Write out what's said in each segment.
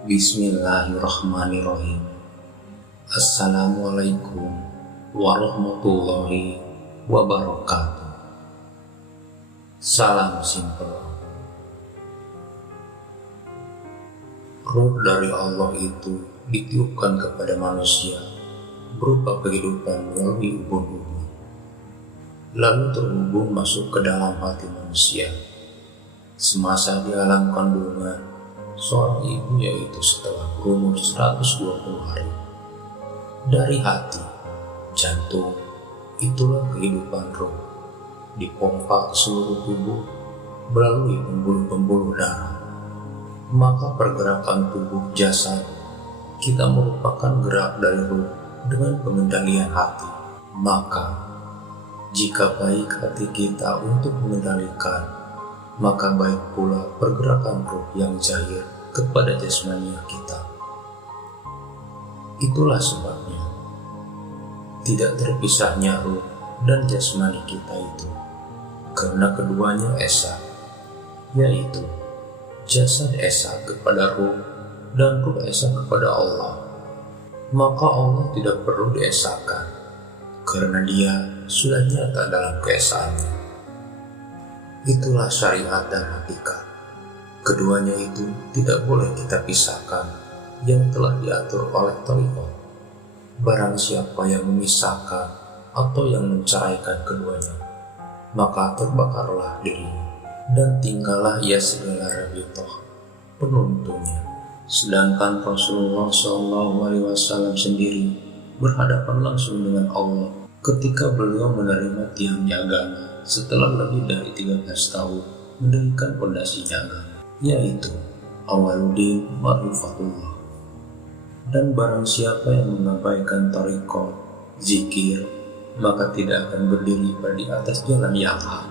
Bismillahirrahmanirrahim. Assalamualaikum warahmatullahi wabarakatuh. Salam simpel. Ruh dari Allah itu ditiupkan kepada manusia berupa kehidupan melalui ubun-ubun, lalu terhubung masuk ke dalam hati manusia. Semasa di alam kandungan seorang ibu, yaitu setelah berumur 120 hari. Dari hati, jantung, itulah kehidupan roh, dipompa ke seluruh tubuh melalui pembuluh-pembuluh darah. Maka pergerakan tubuh jasad kita merupakan gerak dari roh dengan pengendalian hati. Maka jika baik hati kita untuk mengendalikan, maka baik pula pergerakan roh yang zahir kepada jasmania kita. Itulah sebabnya tidak terpisahnya roh dan jasmani kita itu, karena keduanya esa, yaitu jasad esa kepada roh dan roh esa kepada Allah. Maka Allah tidak perlu diesakan, karena Dia sudah nyata dalam keesaannya. Itulah syariat dan hakikat. Keduanya itu tidak boleh kita pisahkan, yang telah diatur oleh thariqah. Barang siapa yang memisahkan atau yang menceraikan keduanya, maka terbakarlah dirinya, dan tinggallah ia segala rabithah penuntunnya. Sedangkan Rasulullah SAW sendiri berhadapan langsung dengan Allah ketika beliau menerima tiangnya agama setelah lebih dari 13 tahun mendirikan pondasinya agama, yaitu Awaluddin Ma'rifatullah. Dan barang siapa yang mengabaikan thariqah zikir, maka tidak akan berdiri di atas jalan yang hak.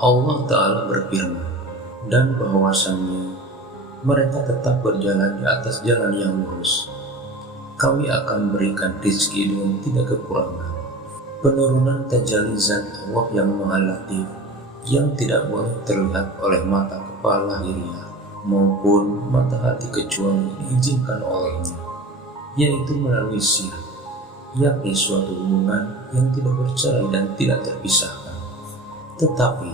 Allah Ta'ala berfirman, dan bahwasannya mereka tetap berjalan di atas jalan yang lurus, kami akan berikan rizki dengan tidak kekurangan. Penurunan tajalli zat Allah yang Maha Latif, yang tidak boleh terlihat oleh mata kepala lahiriah maupun mata hati kecuali diizinkan olehnya, yaitu melalui sir, yakni suatu hubungan yang tidak bercerai dan tidak terpisahkan, tetapi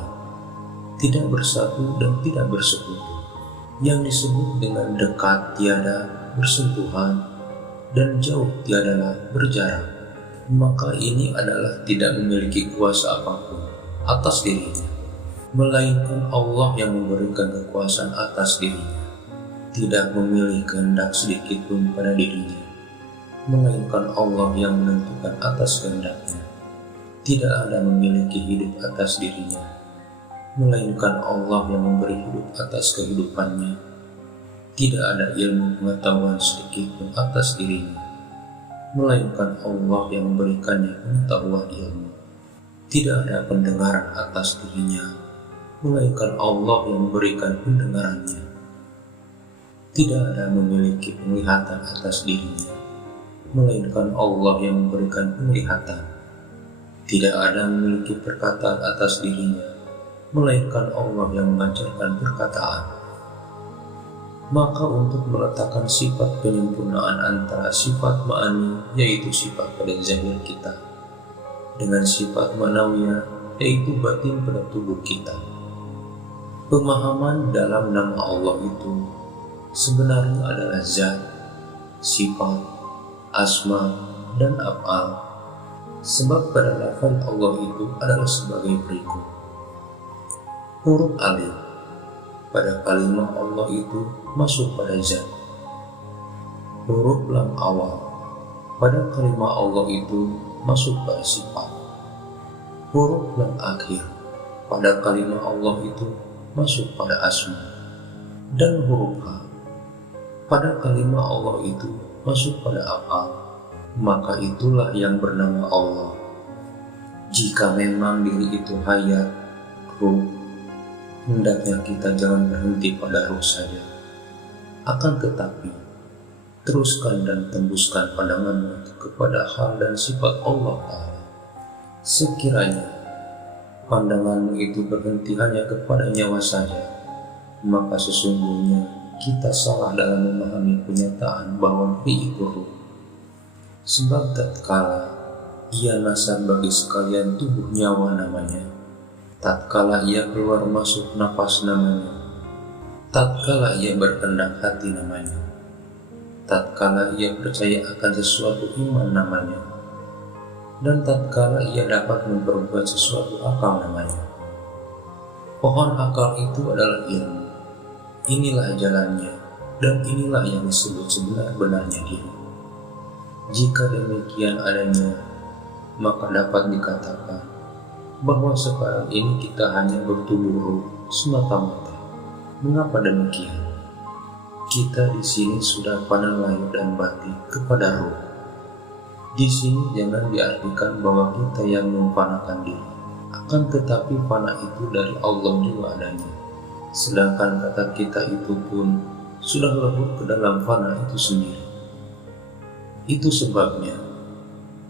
tidak bersatu dan tidak bersekutu, yang disebut dengan dekat tiada bersentuhan dan jauh tiadalah berjarak. Maka ini adalah tidak memiliki kuasa apapun atas dirinya, melainkan Allah yang memberikan kekuasaan atas dirinya. Tidak memilih kehendak sedikit pun pada dirinya, melainkan Allah yang menentukan atas kehendaknya. Tidak ada memiliki hidup atas dirinya, melainkan Allah yang memberi hidup atas kehidupannya. Tidak ada ilmu pengetahuan sedikit pun atas dirinya, melainkan Allah yang memberikannya pengetahuan ilmu. Tidak ada pendengaran atas dirinya, melainkan Allah yang memberikan pendengarannya. Tidak ada memiliki penglihatan atas dirinya, melainkan Allah yang memberikan penglihatan. Tidak ada memiliki perkataan atas dirinya, melainkan Allah yang mengajarkan perkataan. Maka untuk meletakkan sifat penyempurnaan antara sifat ma'ani, yaitu sifat pada zahir kita, dengan sifat ma'nawiyah, yaitu batin pada tubuh kita, pemahaman dalam nama Allah itu sebenarnya adalah zat, sifat, asma, dan af'al. Sebab pada lafaz Allah itu adalah sebagai berikut. Huruf alif pada kalimat Allah itu masuk pada zat. Huruf lam awal pada kalimat Allah itu masuk pada sifat. Huruf lam akhir pada kalimat Allah itu masuk pada asma. Dan huruf ha pada kalimat Allah itu masuk pada af'al. Maka itulah yang bernama Allah. Jika memang diri itu hayat, ruh, hendaknya kita jangan berhenti pada ruh saja. Akan tetapi, teruskan dan tembuskan pandanganmu kepada hal dan sifat Allah Ta'ala. Sekiranya pandanganmu itu berhenti hanya kepada nyawa saja, maka sesungguhnya kita salah dalam memahami kenyataan bahwa fi itu ruh. Sebab tatkala ia nasab bagi sekalian tubuh nyawa namanya, tatkala ia keluar masuk nafas namanya, tatkala ia berkendak hati namanya, tatkala ia percaya akan sesuatu iman namanya, dan tatkala ia dapat memperbuat sesuatu akal namanya. Pohon akal itu adalah ilmu. Inilah jalannya, dan inilah yang disebut sebenar-benarnya diri. Jika demikian adanya, maka dapat dikatakan bahwa sekarang ini kita hanya bertubuh ruh semata-mata. Mengapa demikian? Kita di sini sudah pandang lahir dan batin kepada ruh. Di sini jangan diartikan bahwa kita yang memfanakan diri, akan tetapi fana itu dari Allah juga adanya. Sedangkan kata kita itu pun sudah lebur ke dalam fana itu sendiri. Itu sebabnya,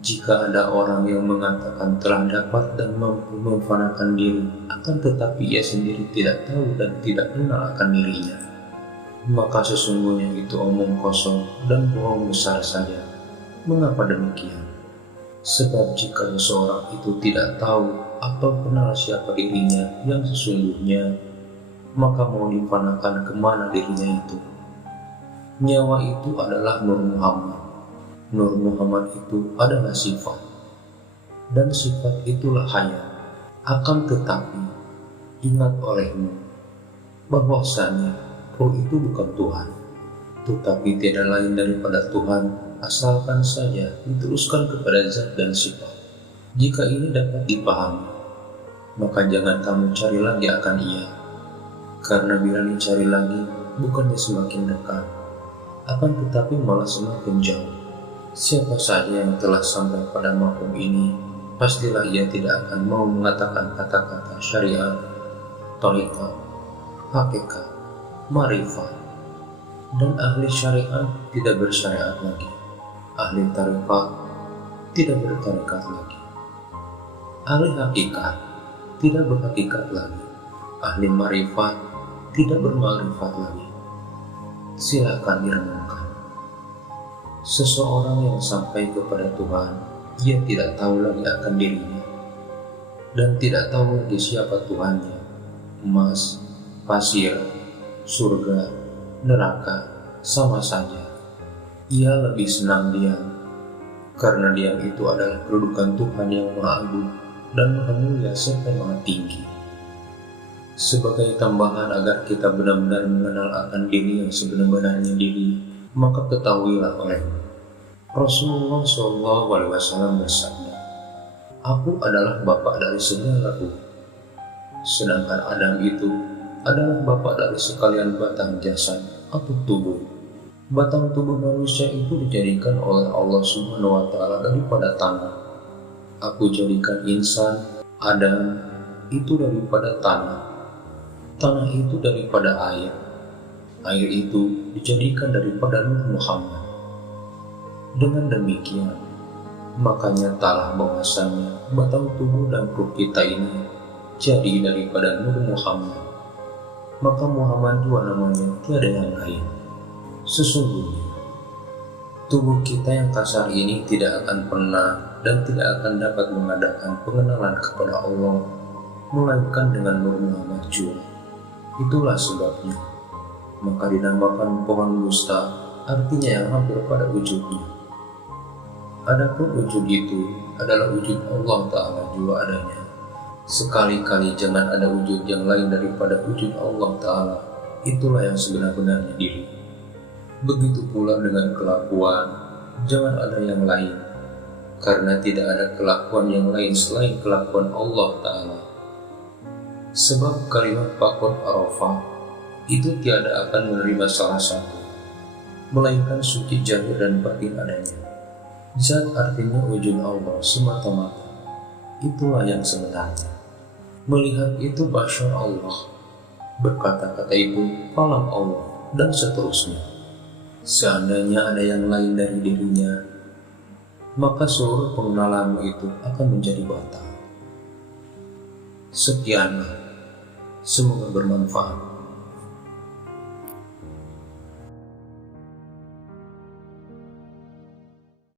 jika ada orang yang mengatakan telah dapat dan mampu memfanakan diri, akan tetapi ia sendiri tidak tahu dan tidak kenal akan dirinya, maka sesungguhnya itu omong kosong dan bohong besar saja. Mengapa demikian? Sebab jika seseorang itu tidak tahu atau kenal siapa dirinya yang sesungguhnya, maka mau difanakan kemana dirinya itu? Nyawa itu adalah Nur Muhammad. Nur Muhammad itu adalah sifat, dan sifat itulah hayat. Akan tetapi, ingat olehmu bahwasanya roh itu bukan Tuhan, tetapi tidak lain daripada Tuhan, asalkan saja diteruskan kepada zat dan sifat. Jika ini dapat dipahami, maka jangan kamu cari lagi akan ia, karena bila dicari lagi, bukannya semakin dekat, akan tetapi malah semakin jauh. Siapa saja yang telah sampai pada makom ini, pastilah ia tidak akan mau mengatakan kata-kata syariat, thariqah, hakikat, marifat. Dan ahli syariat tidak bersyariat lagi, ahli thariqah tidak berthariqat lagi, ahli hakikat tidak berhakikat lagi, ahli marifat tidak bermarifat lagi. Silakan direnungkan. Seseorang yang sampai kepada Tuhan, ia tidak tahu lagi akan dirinya, dan tidak tahu lagi siapa Tuhannya. Emas, pasir, surga, neraka, sama saja. Ia lebih senang diam, karena diam itu adalah kedudukan Tuhan yang Maha Agung dan Maha Mulia serta Maha Tinggi. Sebagai tambahan agar kita benar-benar mengenal akan diri yang sebenar-benarnya diri, maka ketahuilah olehmu, Rasulullah SAW bersabda, "Aku adalah bapak dari segala ruh." Sedangkan Adam itu adalah bapak dari sekalian batang jasad atau tubuh. Batang tubuh manusia itu dijadikan oleh Allah Subhanahu wa Ta'ala daripada tanah. Aku jadikan insan, Adam, itu daripada tanah. Tanah itu daripada air. Air itu dijadikan daripada Nur Muhammad. Dengan demikian, maka nyatalah bahwasannya batang tubuh dan ruh kita ini jadi daripada Nur Muhammad. Maka Muhammad juga namanya, tiada yang lain. Sesungguhnya, tubuh kita yang kasar ini tidak akan pernah dan tidak akan dapat mengadakan pengenalan kepada Allah, melainkan dengan Nur Muhammad juga. Itulah sebabnya, maka dinamakan pohon dusta, artinya yang hampir pada wujudnya. Adapun wujud itu adalah wujud Allah Ta'ala juga adanya. Sekali-kali jangan ada wujud yang lain daripada wujud Allah Ta'ala. Itulah yang sebenar-benarnya diri. Begitu pula dengan kelakuan, jangan ada yang lain, karena tidak ada kelakuan yang lain selain kelakuan Allah Ta'ala. Sebab kalimat Faqad Arafah itu tiada akan menerima salah satu, melainkan suci zahir dan batin adanya. Zat artinya wujud Allah semata-mata. Itulah yang sebenarnya. Melihat itu basyar Allah, berkata-kata itu kalam Allah, dan seterusnya. Seandainya ada yang lain dari dirinya, maka seluruh pengenalanmu itu akan menjadi batal. Sekianlah. Semoga bermanfaat.